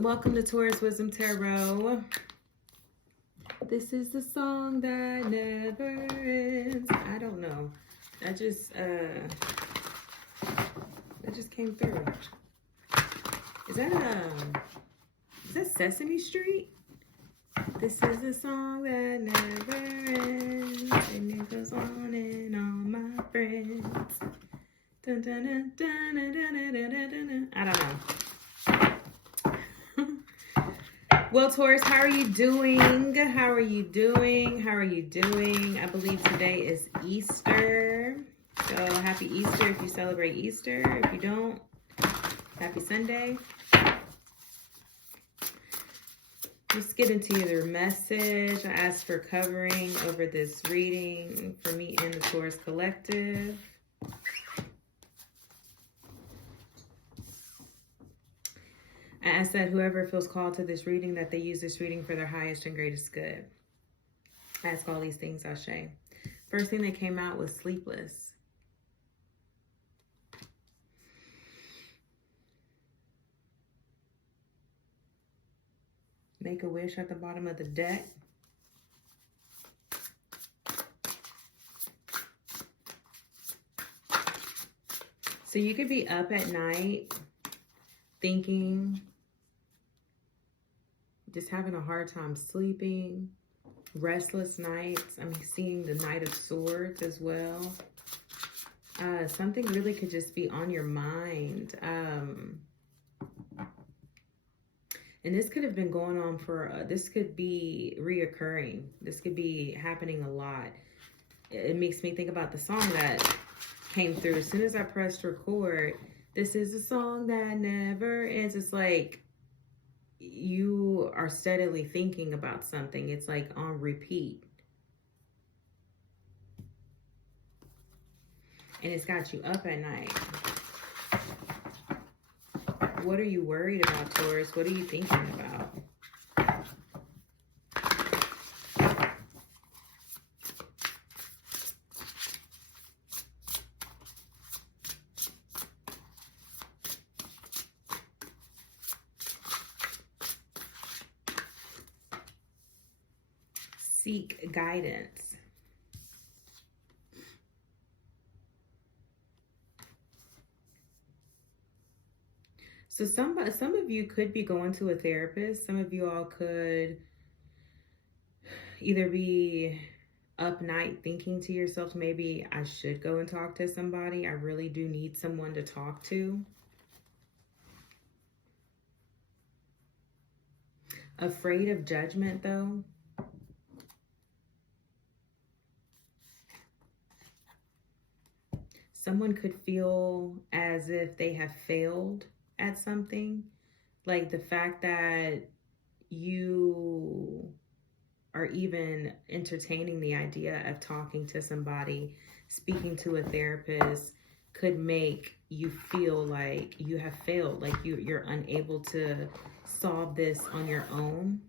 welcome to Taurus Wisdom Tarot. This is the song that never ends. I don't know. That just came through. Is that Sesame Street? This is the song that never ends, and it goes on and on, my friends. Dun, dun, dun, dun, dun, dun, dun, dun, dun, dun. I don't know. Well, Taurus, how are you doing? How are you doing? How are you doing? I believe today is Easter. So happy Easter if you celebrate Easter. If you don't, happy Sunday. Just get into your message. I ask for covering over this reading for me and the Taurus Collective. I ask that whoever feels called to this reading, that they use this reading for their highest and greatest good. I ask all these things, Ashe. First thing that came out was sleepless. Make a wish at the bottom of the deck. So you could be up at night thinking, just having a hard time sleeping, restless nights. I'm seeing the Knight of Swords as well. Something really could just be on your mind. And this could have been going on for, this could be reoccurring. This could be happening a lot. It makes me think about the song that came through. As soon as I pressed record, this is a song that never ends. It's like you are steadily thinking about something. It's like on repeat. And it's got you up at night. What are you worried about, Taurus? What are you thinking about? Seek guidance. So some of you could be going to a therapist. Some of you all could either be up night thinking to yourself, maybe I should go and talk to somebody. I really do need someone to talk to. Afraid of judgment, though. Someone could feel as if they have failed at something, like the fact that you are even entertaining the idea of talking to somebody, speaking to a therapist, could make you feel like you have failed, like you're unable to solve this on your own.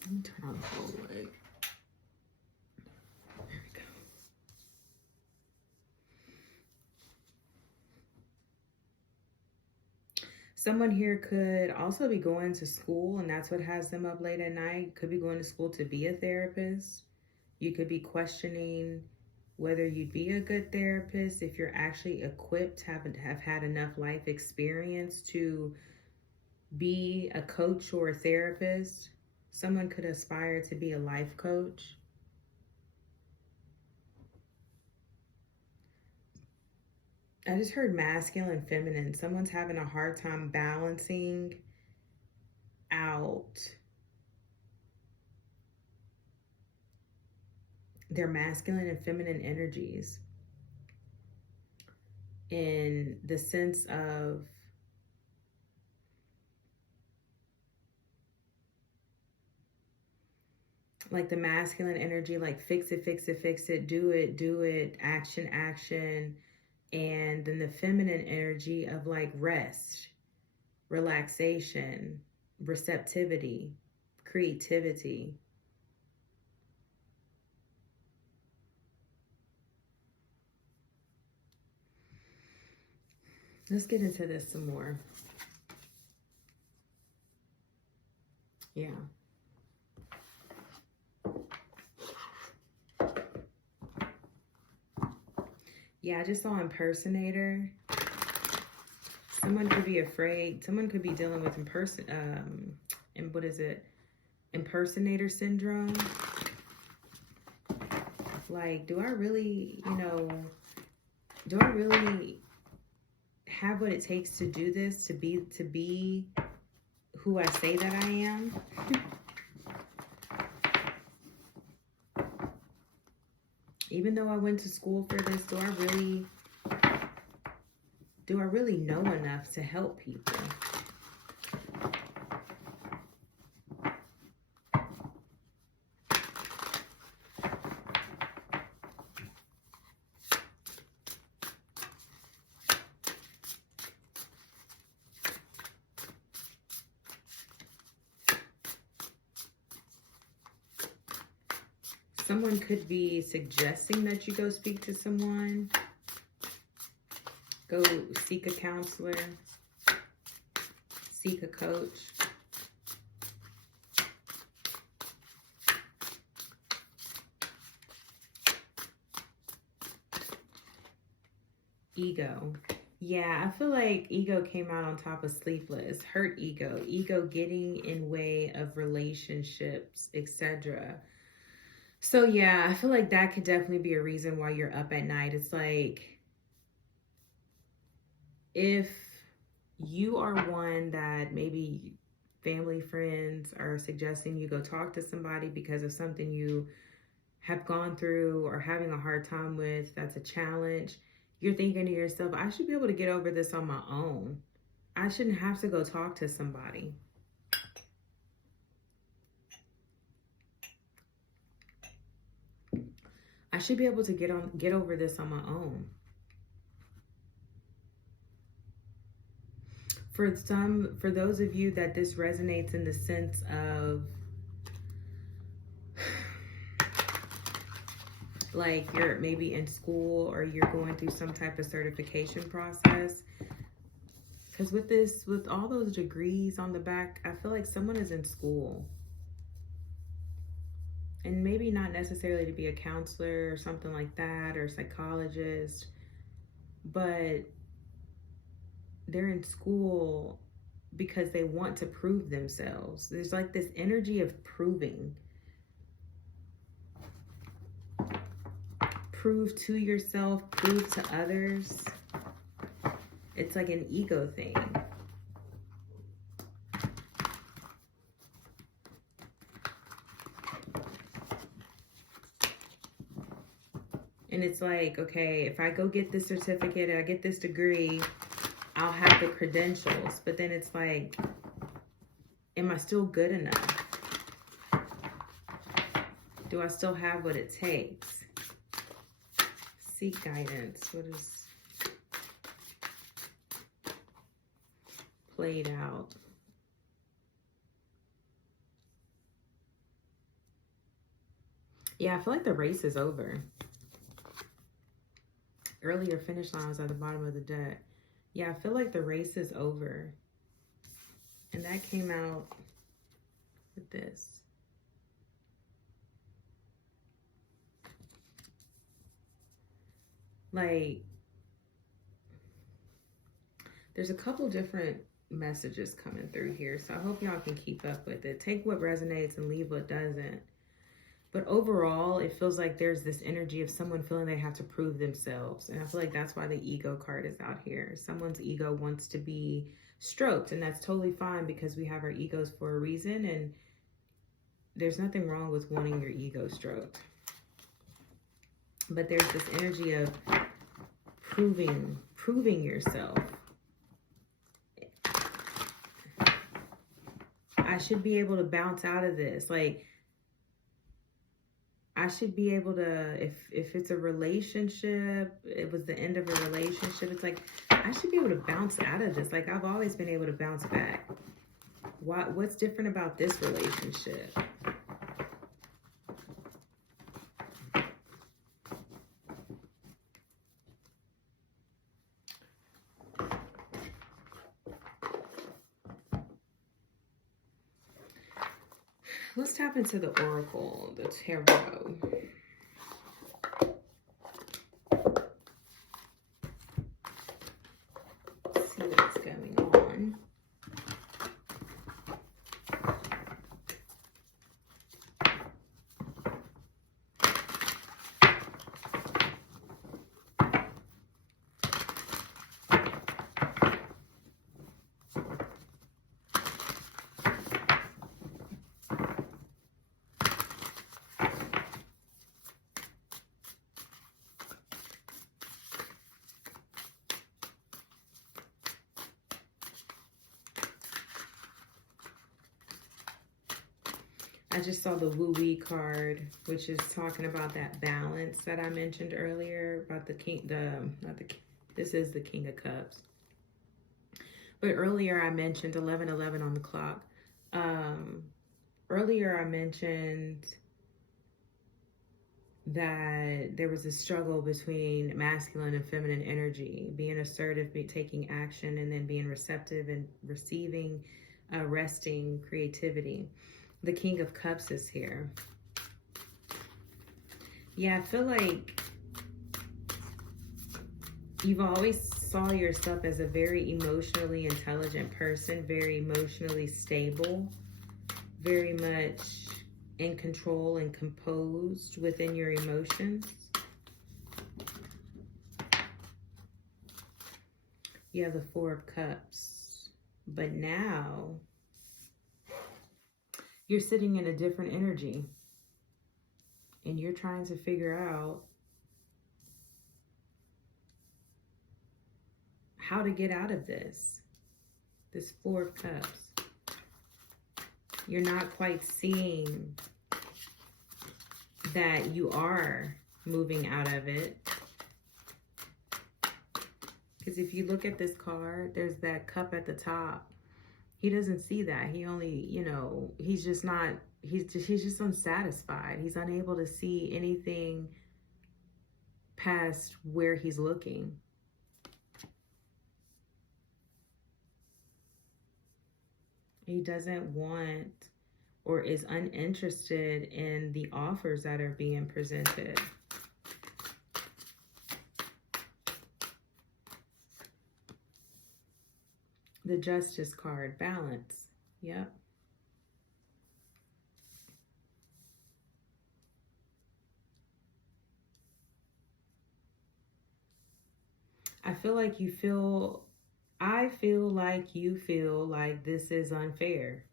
Let me turn on the whole light. There we go. Someone here could also be going to school, and that's what has them up late at night. Could be going to school to be a therapist. You could be questioning whether you'd be a good therapist, if you're actually equipped, have had enough life experience to be a coach or a therapist. Someone could aspire to be a life coach. I just heard masculine and feminine. Someone's having a hard time balancing out their masculine and feminine energies in the sense of like the masculine energy, like fix it, fix it, fix it, do it, action, action. And then the feminine energy of like rest, relaxation, receptivity, creativity. Let's get into this some more. Yeah. Yeah, I just saw impersonator. Someone could be afraid. Someone could be dealing with and what is it? Impersonator syndrome. Like, do I really, do I really have what it takes to do this, to be who I say that I am? Even though I went to school for this, do I really know enough to help people? Someone could be suggesting that you go speak to someone. Go seek a counselor. Seek a coach. Ego. Yeah, I feel like ego came out on top of sleepless. Hurt ego. Ego getting in way of relationships, etc. So yeah, I feel like that could definitely be a reason why you're up at night. It's like, if you are one that maybe family, friends are suggesting you go talk to somebody because of something you have gone through or having a hard time with, that's a challenge, you're thinking to yourself, I should be able to get over this on my own. I shouldn't have to go talk to somebody. I should be able to get over this on my own. For those of you that this resonates in the sense of, like, you're maybe in school or you're going through some type of certification process. Because with all those degrees on the back, I feel like someone is in school. And maybe not necessarily to be a counselor or something like that, or a psychologist, but they're in school because they want to prove themselves. There's like this energy of proving. Prove to yourself, prove to others. It's like an ego thing. And it's like, okay, if I go get this certificate, I get this degree, I'll have the credentials. But then it's like, am I still good enough? Do I still have what it takes? Seek guidance. What is played out? Yeah, I feel like the race is over. Earlier finish line was at the bottom of the deck. Yeah, I feel like the race is over. And that came out with this. Like, there's a couple different messages coming through here, so I hope y'all can keep up with it. Take what resonates and leave what doesn't. But overall, it feels like there's this energy of someone feeling they have to prove themselves. And I feel like that's why the ego card is out here. Someone's ego wants to be stroked, and that's totally fine because we have our egos for a reason, and there's nothing wrong with wanting your ego stroked. But there's this energy of proving yourself. I should be able to bounce out of this. Like, I should be able to, if it's a relationship, it was the end of a relationship, it's like, I should be able to bounce out of this. Like, I've always been able to bounce back. What's different about this relationship? Let's tap into the Oracle, the Tarot. See what's going on. I just saw the woo-wee card, which is talking about that balance that I mentioned earlier about the king, this is the King of Cups. But earlier I mentioned 11:11 on the clock. Earlier I mentioned that there was a struggle between masculine and feminine energy, being assertive, taking action, and then being receptive and receiving, resting, creativity. The King of Cups is here. Yeah, I feel like you've always saw yourself as a very emotionally intelligent person, very emotionally stable, very much in control and composed within your emotions. You have the Four of Cups, but now you're sitting in a different energy and you're trying to figure out how to get out of this Four of Cups. You're not quite seeing that you are moving out of it. Because if you look at this card, there's that cup at the top. He doesn't see that. He only, you know, he's just unsatisfied. He's unable to see anything past where he's looking. He doesn't want or is uninterested in the offers that are being presented. The Justice card, balance. Yep. I feel like you feel like this is unfair.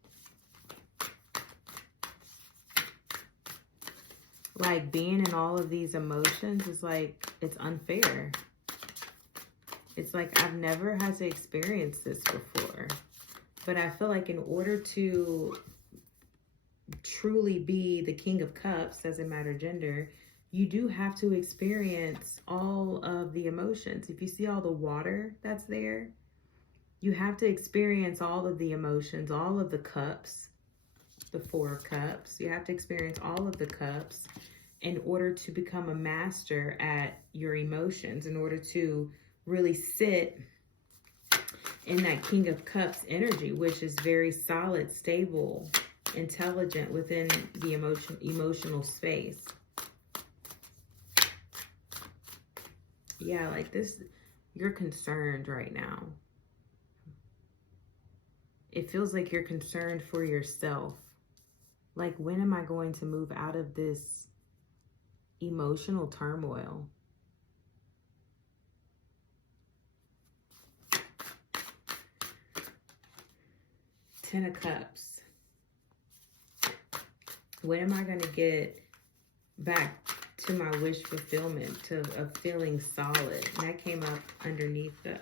Like being in all of these emotions is like, it's unfair. It's like I've never had to experience this before. But I feel like in order to truly be the King of Cups, doesn't matter gender, you do have to experience all of the emotions. If you see all the water that's there, you have to experience all of the emotions, all of the cups, the Four of Cups. You have to experience all of the cups in order to become a master at your emotions, in order to really sit in that King of Cups energy, which is very solid, stable, intelligent within the emotional space. Yeah, like this, you're concerned right now. It feels like you're concerned for yourself. Like, when am I going to move out of this emotional turmoil? Ten of Cups. When am I going to get back to my wish fulfillment, of feeling solid? And that came up underneath the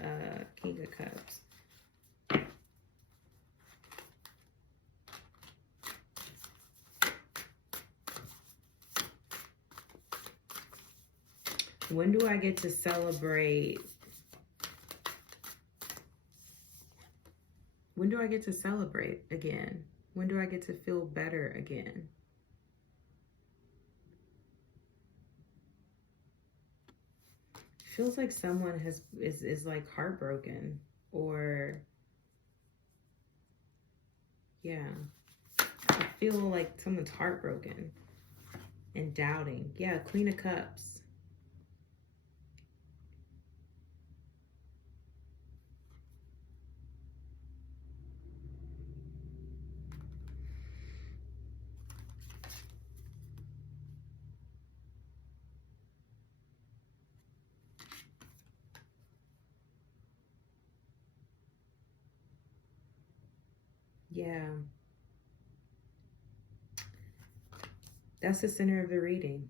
King of Cups. When do I get to celebrate? When do I get to celebrate again? When do I get to feel better again? Feels like someone is like heartbroken, or yeah, I feel like someone's heartbroken and doubting. Yeah, Queen of Cups. Yeah. That's the center of the reading.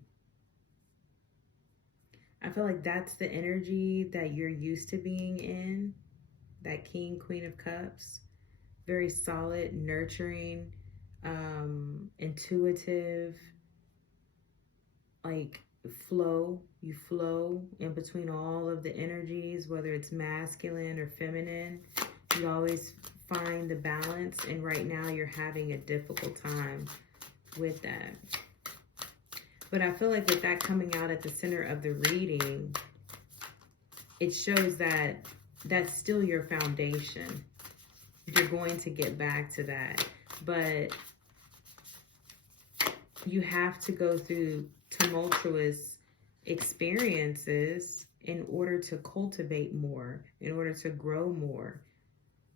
I feel like that's the energy that you're used to being in. That King, Queen of Cups. Very solid, nurturing, intuitive, like flow. You flow in between all of the energies, whether it's masculine or feminine. You always find the balance, and right now you're having a difficult time with that. But I feel like with that coming out at the center of the reading, it shows that that's still your foundation. You're going to get back to that. But you have to go through tumultuous experiences in order to cultivate more, in order to grow more.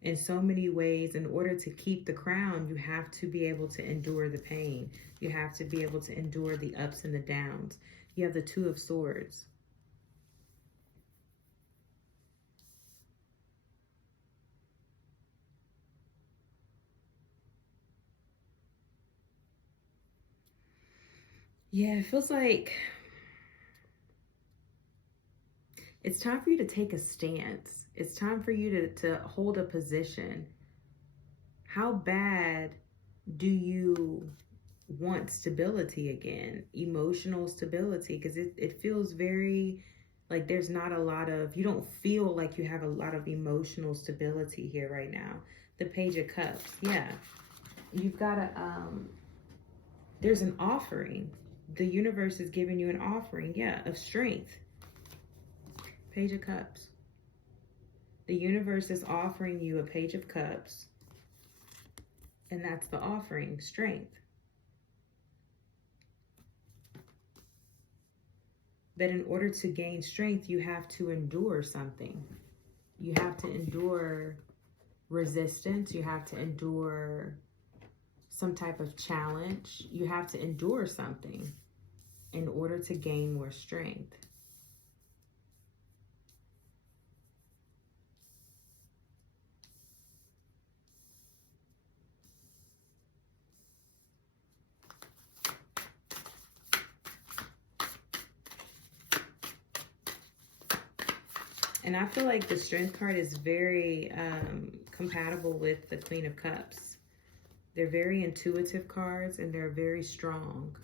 In so many ways, in order to keep the crown, you have to be able to endure the pain. You have to be able to endure the ups and the downs. You have the Two of Swords. Yeah, it feels like it's time for you to take a stance. It's time for you to hold a position. How bad do you want stability again? Emotional stability? Because it feels very like there's not a lot of, you don't feel like you have a lot of emotional stability here right now. The Page of Cups. Yeah. You've got to, there's an offering. The universe is giving you an offering, yeah, of strength. Page of Cups. The universe is offering you a Page of Cups. And that's the offering, strength. That in order to gain strength, you have to endure something. You have to endure resistance. You have to endure some type of challenge. You have to endure something in order to gain more strength. And I feel like the Strength card is very compatible with the Queen of Cups. They're very intuitive cards and they're very strong.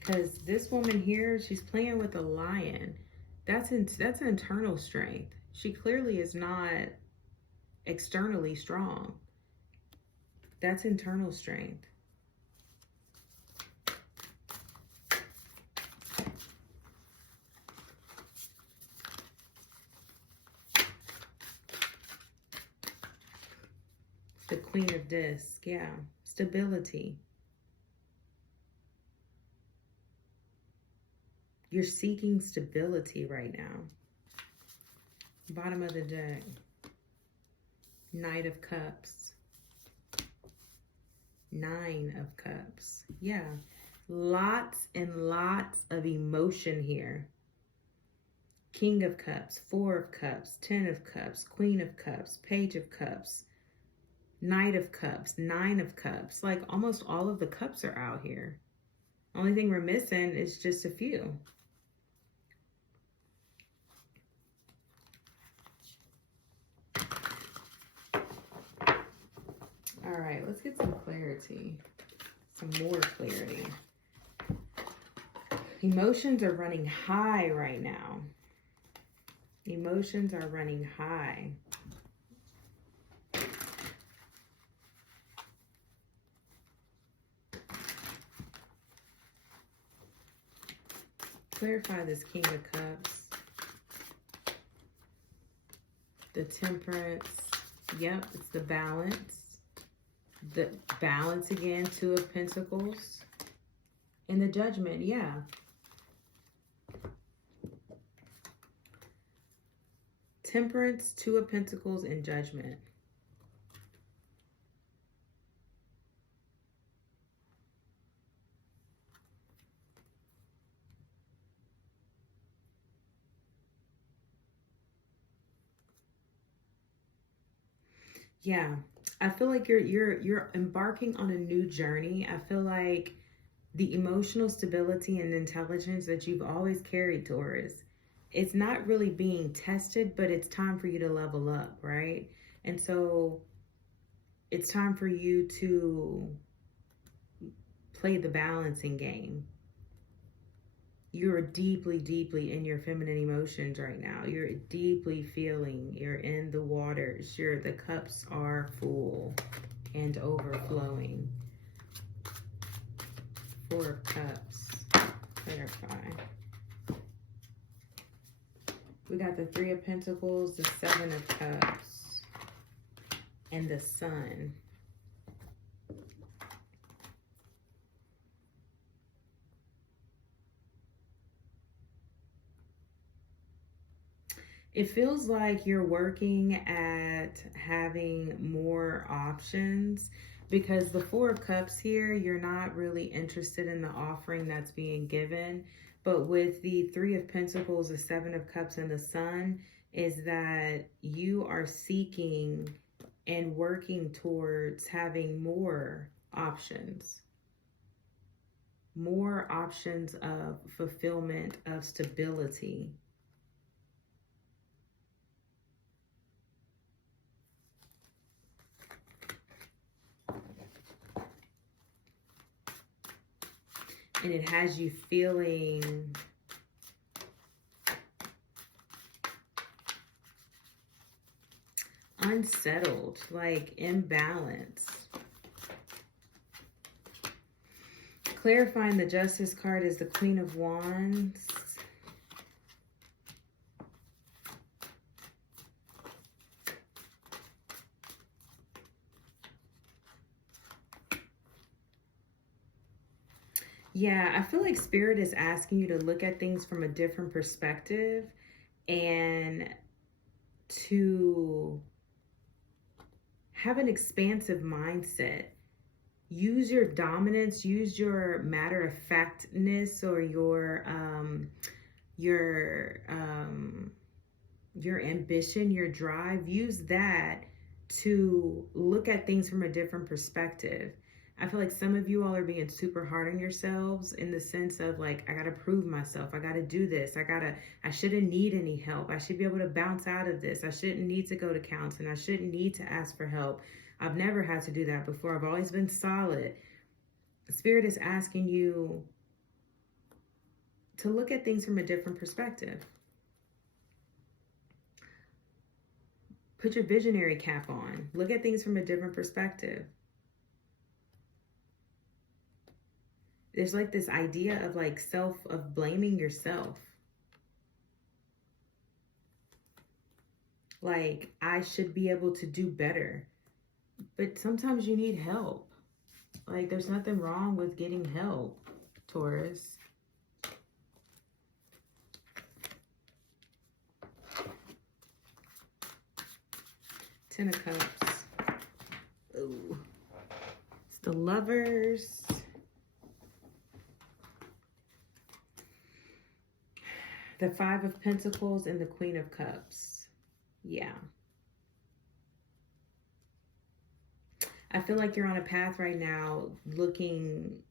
Because this woman here, she's playing with a lion. That's internal strength. She clearly is not externally strong. That's internal strength. The Queen of Discs, yeah. Stability. You're seeking stability right now. Bottom of the deck. Knight of Cups. Nine of Cups. Yeah. Lots and lots of emotion here. King of Cups. Four of Cups. 10 of Cups. Queen of Cups. Page of Cups. Knight of Cups. Nine of Cups. Like almost all of the cups are out here. Only thing we're missing is just a few. All right, let's get some clarity, some more clarity. Emotions are running high right now. Emotions are running high. Clarify this King of Cups. The Temperance. Yep, it's the Balance. The Balance again, Two of Pentacles. And the Judgment, yeah. Temperance, Two of Pentacles, and Judgment. Yeah, I feel like you're embarking on a new journey. I feel like the emotional stability and intelligence that you've always carried, Taurus, it's not really being tested, but it's time for you to level up, right? And so it's time for you to play the balancing game. You're deeply, deeply in your feminine emotions right now. You're deeply feeling. You're in the waters. The cups are full and overflowing. Four of Cups. Clarify. We got the Three of Pentacles, the Seven of Cups, and the Sun. It feels like you're working at having more options, because the Four of Cups here, you're not really interested in the offering that's being given. But with the Three of Pentacles, the Seven of Cups, and the Sun, is that you are seeking and working towards having more options. More options of fulfillment, of stability. And it has you feeling unsettled, like imbalanced. Clarifying the Justice card is the Queen of Wands. Yeah, I feel like Spirit is asking you to look at things from a different perspective and to have an expansive mindset. Use your dominance, use your matter-of-factness, or your ambition, your drive. Use that to look at things from a different perspective. I feel like some of you all are being super hard on yourselves in the sense of like, I gotta prove myself. I gotta do this. I shouldn't need any help. I should be able to bounce out of this. I shouldn't need to go to counseling. I shouldn't need to ask for help. I've never had to do that before. I've always been solid. Spirit is asking you to look at things from a different perspective. Put your visionary cap on. Look at things from a different perspective. There's like this idea of like of blaming yourself. Like, I should be able to do better. But sometimes you need help. Like, there's nothing wrong with getting help, Taurus. Ten of Cups. Ooh. It's the Lovers. The Five of Pentacles and the Queen of Cups. Yeah. I feel like you're on a path right now looking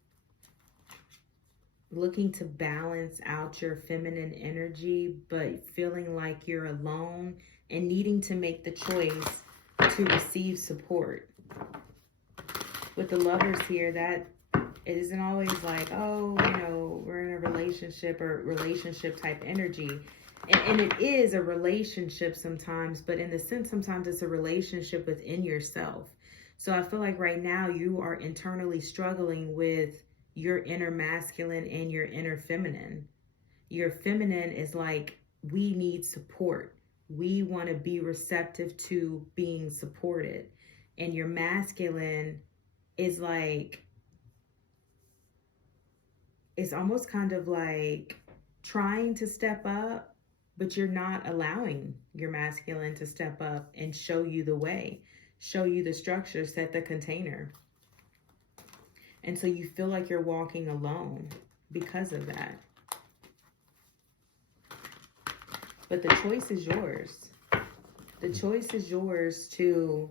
to balance out your feminine energy, but feeling like you're alone and needing to make the choice to receive support. With the Lovers here, that it isn't always like, oh, you know, we're in a relationship or relationship type energy. And it is a relationship sometimes, but in the sense, sometimes it's a relationship within yourself. So I feel like right now you are internally struggling with your inner masculine and your inner feminine. Your feminine is like, we need support. We want to be receptive to being supported. And your masculine is like, it's almost kind of like trying to step up, but you're not allowing your masculine to step up and show you the way, show you the structure, set the container. And so you feel like you're walking alone because of that. But the choice is yours. The choice is yours to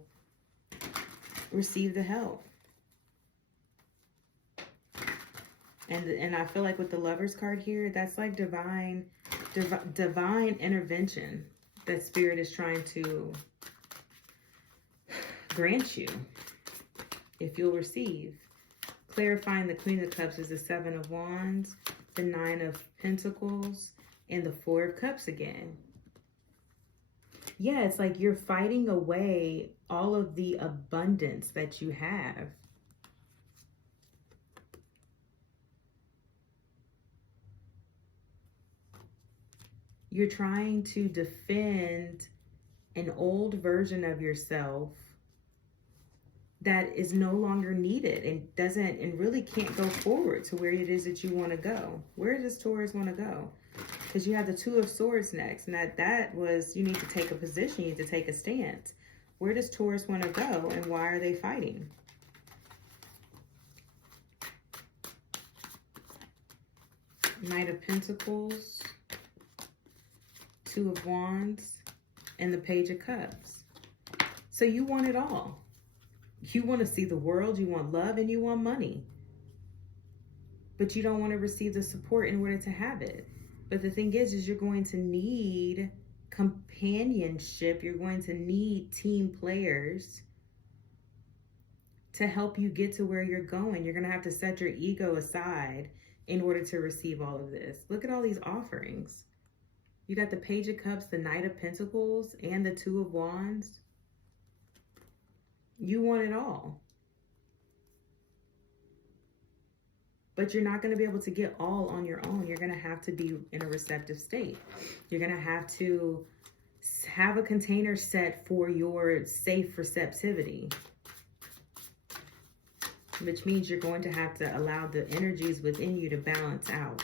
receive the help. And I feel like with the Lovers card here, that's like divine intervention that Spirit is trying to grant you if you'll receive. Clarifying the Queen of Cups is the Seven of Wands, the Nine of Pentacles, and the Four of Cups again. Yeah, it's like you're fighting away all of the abundance that you have. You're trying to defend an old version of yourself that is no longer needed and really can't go forward to where it is that you want to go. Where does Taurus want to go? Because you have the Two of Swords next. And that was, you need to take a position, you need to take a stance. Where does Taurus want to go, and why are they fighting? Knight of Pentacles, Two of Wands, and the Page of Cups. So you want it all. You want to see the world, you want love, and you want money. But you don't want to receive the support in order to have it. But the thing is you're going to need companionship. You're going to need team players to help you get to where you're going. You're going to have to set your ego aside in order to receive all of this. Look at all these offerings. You got the Page of Cups, the Knight of Pentacles, and the Two of Wands. You want it all. But you're not going to be able to get all on your own. You're going to have to be in a receptive state. You're going to have a container set for your safe receptivity. Which means you're going to have to allow the energies within you to balance out.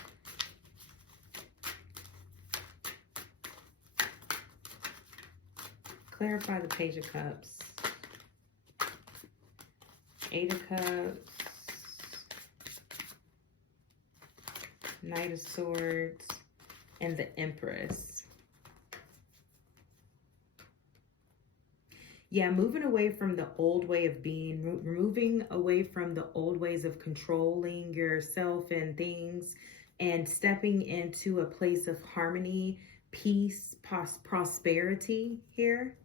Clarify the Page of Cups. Eight of Cups. Knight of Swords, and the Empress. Yeah, moving away from the old way of being, moving away from the old ways of controlling yourself and things, and stepping into a place of harmony, peace, prosperity here.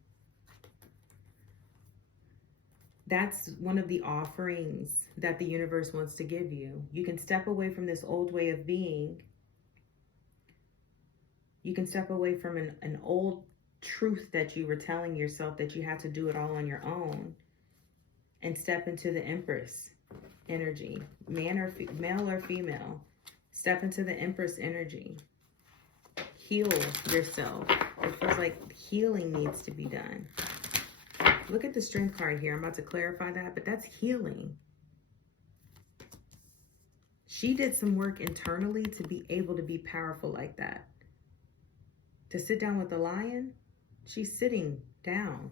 That's one of the offerings that the universe wants to give you. You can step away from this old way of being. You can step away from an old truth that you were telling yourself that you had to do it all on your own, and step into the Empress energy. Male or female. Step into the Empress energy. Heal yourself. It feels like healing needs to be done. Look at the Strength card here. I'm about to clarify that, but that's healing. She did some work internally to be able to be powerful like that. To sit down with the lion, she's sitting down.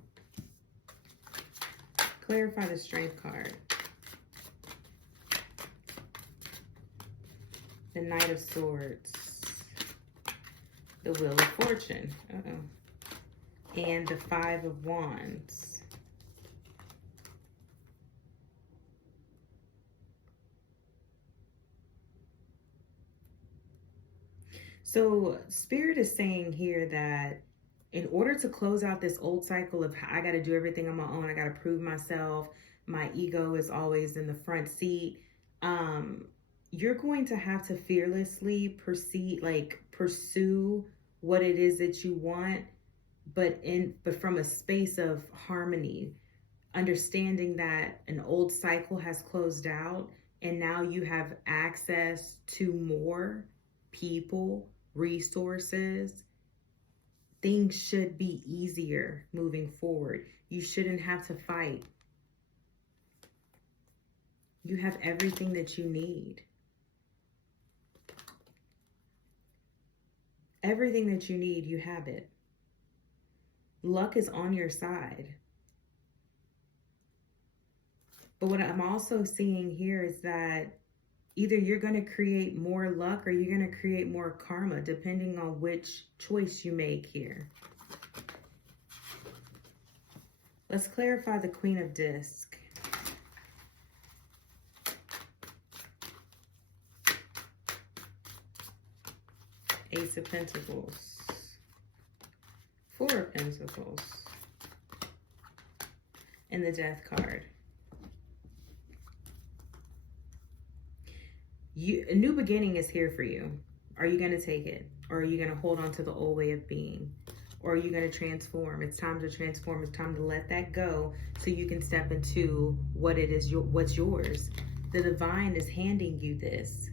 Clarify the Strength card. The Knight of Swords. The Wheel of Fortune. And the Five of Wands. So Spirit is saying here that in order to close out this old cycle of I got to do everything on my own, I got to prove myself, my ego is always in the front seat, you're going to have to fearlessly pursue what it is that you want, but from a space of harmony, understanding that an old cycle has closed out and now you have access to more people, resources, Things should be easier moving forward. You shouldn't have to fight. You have everything that you need. Everything that you need, you have it. Luck is on your side. But what I'm also seeing here is that either you're going to create more luck or you're going to create more karma, depending on which choice you make here. Let's clarify the Queen of Discs. Ace of Pentacles. Four of Pentacles. And the Death card. A new beginning is here for you. Are you going to take it? Or are you going to hold on to the old way of being? Or are you going to transform? It's time to transform. It's time to let that go so you can step into what it is, what's yours. The divine is handing you this.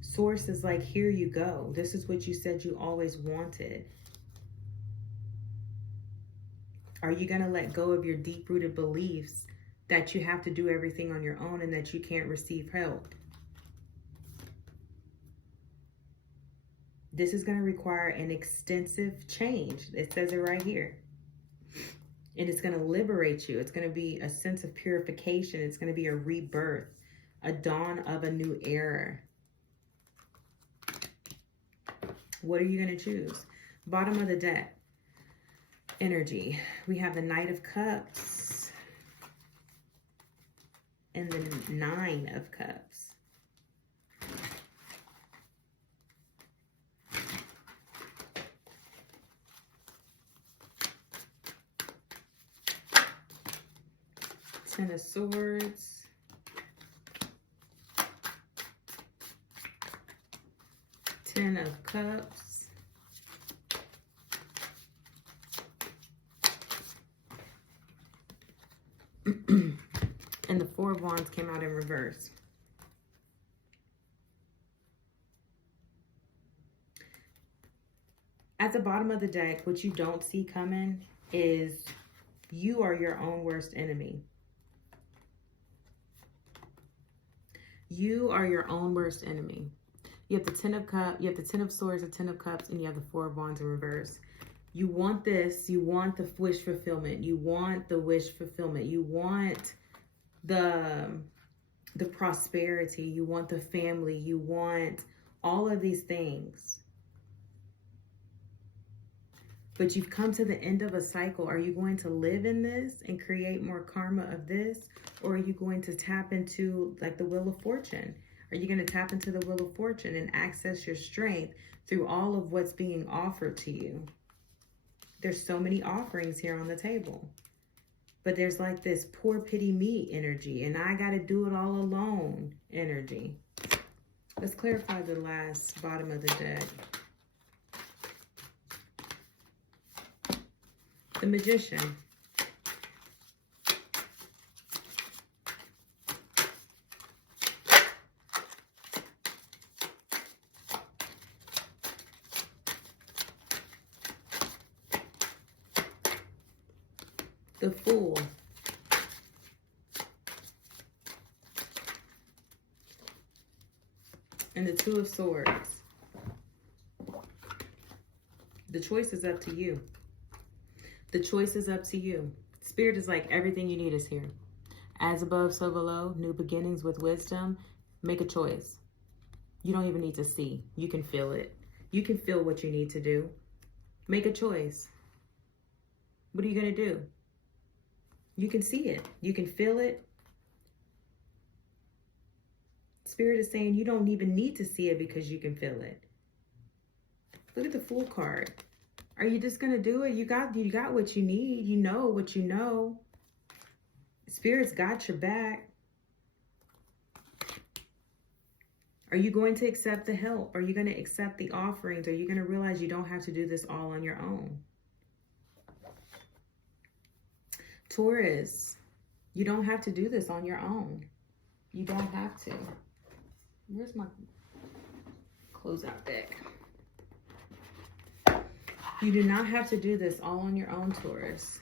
Source is like, here you go. This is what you said you always wanted. Are you going to let go of your deep-rooted beliefs that you have to do everything on your own and that you can't receive help? This is going to require an extensive change. It says it right here. And it's going to liberate you. It's going to be a sense of purification. It's going to be a rebirth, a dawn of a new era. What are you going to choose? Bottom of the deck. Energy. We have the Knight of Cups and the Nine of Cups. Ten of Swords. Ten of Cups. And the Four of Wands came out in reverse. At the bottom of the deck, what you don't see coming is you are your own worst enemy. You are your own worst enemy. You have the Ten of Cups, you have the Ten of Swords, the Ten of Cups, and you have the Four of Wands in reverse. You want this, you want the wish fulfillment, you want the wish fulfillment, you want the prosperity, you want the family, you want all of these things. But you've come to the end of a cycle. Are you going to live in this and create more karma of this? Or are you going to tap into like the Wheel of Fortune? Are you going to tap into the Wheel of Fortune and access your strength through all of what's being offered to you? There's so many offerings here on the table. But there's like this poor pity me energy, and I got to do it all alone energy. Let's clarify the last bottom of the deck. The Magician. The Fool. And the Two of Swords. The choice is up to you. The choice is up to you. Spirit is like, everything you need is here. As above, so below. New beginnings with wisdom. Make a choice. You don't even need to see. You can feel it. You can feel what you need to do. Make a choice. What are you going to do? You can see it. You can feel it. Spirit is saying you don't even need to see it because you can feel it. Look at the Fool card. Are you just going to do it? You got what you need. You know what you know. Spirit's got your back. Are you going to accept the help? Are you going to accept the offerings? Are you going to realize you don't have to do this all on your own? Taurus, you don't have to do this on your own. You don't have to. Where's my... Close out deck. You do not have to do this all on your own, Taurus.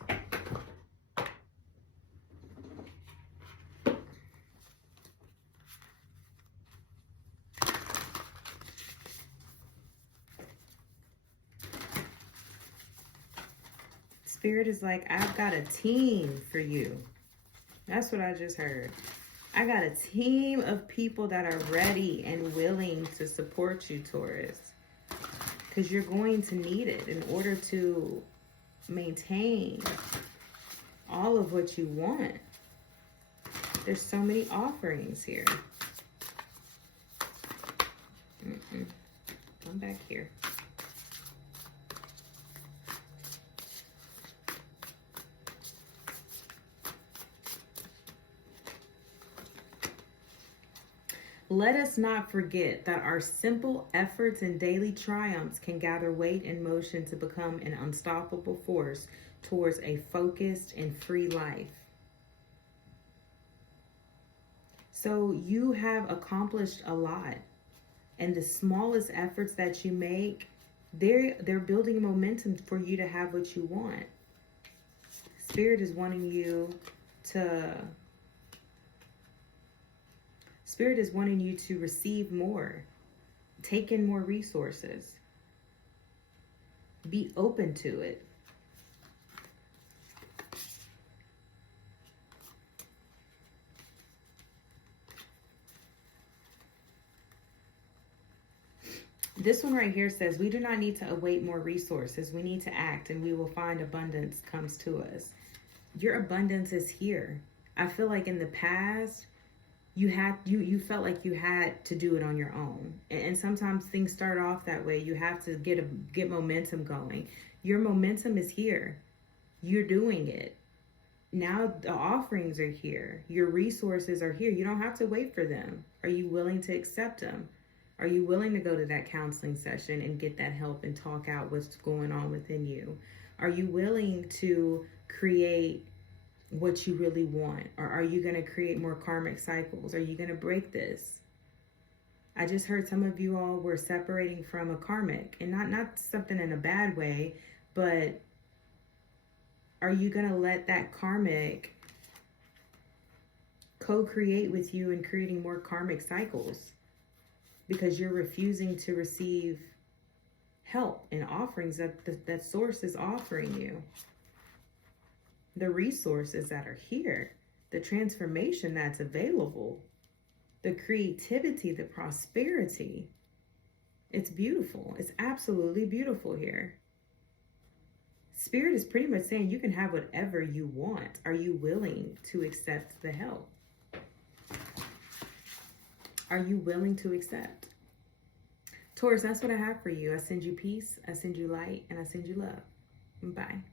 Spirit is like, I've got a team for you. That's what I just heard. I got a team of people that are ready and willing to support you, Taurus. Because you're going to need it in order to maintain all of what you want. There's so many offerings here. Come back here. Let us not forget that our simple efforts and daily triumphs can gather weight and motion to become an unstoppable force towards a focused and free life. So you have accomplished a lot, and the smallest efforts that you make, they're building momentum for you to have what you want. Spirit is wanting you to receive more, take in more resources, be open to it. This one right here says, we do not need to await more resources. We need to act, and we will find abundance comes to us. Your abundance is here. I feel like in the past, you felt like you had to do it on your own. And sometimes things start off that way. You have to get momentum going. Your momentum is here. You're doing it. Now the offerings are here. Your resources are here. You don't have to wait for them. Are you willing to accept them? Are you willing to go to that counseling session and get that help and talk out what's going on within you? Are you willing to create what you really want? Or are you going to create more karmic cycles? Are you going to break this? I just heard some of you all were separating from a karmic, and not something in a bad way, but are you going to let that karmic co-create with you in creating more karmic cycles? Because you're refusing to receive help and offerings that source is offering you. The resources that are here, the transformation that's available, the creativity, the prosperity. It's beautiful. It's absolutely beautiful here. Spirit is pretty much saying you can have whatever you want. Are you willing to accept the help? Are you willing to accept? Taurus, that's what I have for you. I send you peace, I send you light, and I send you love. Bye.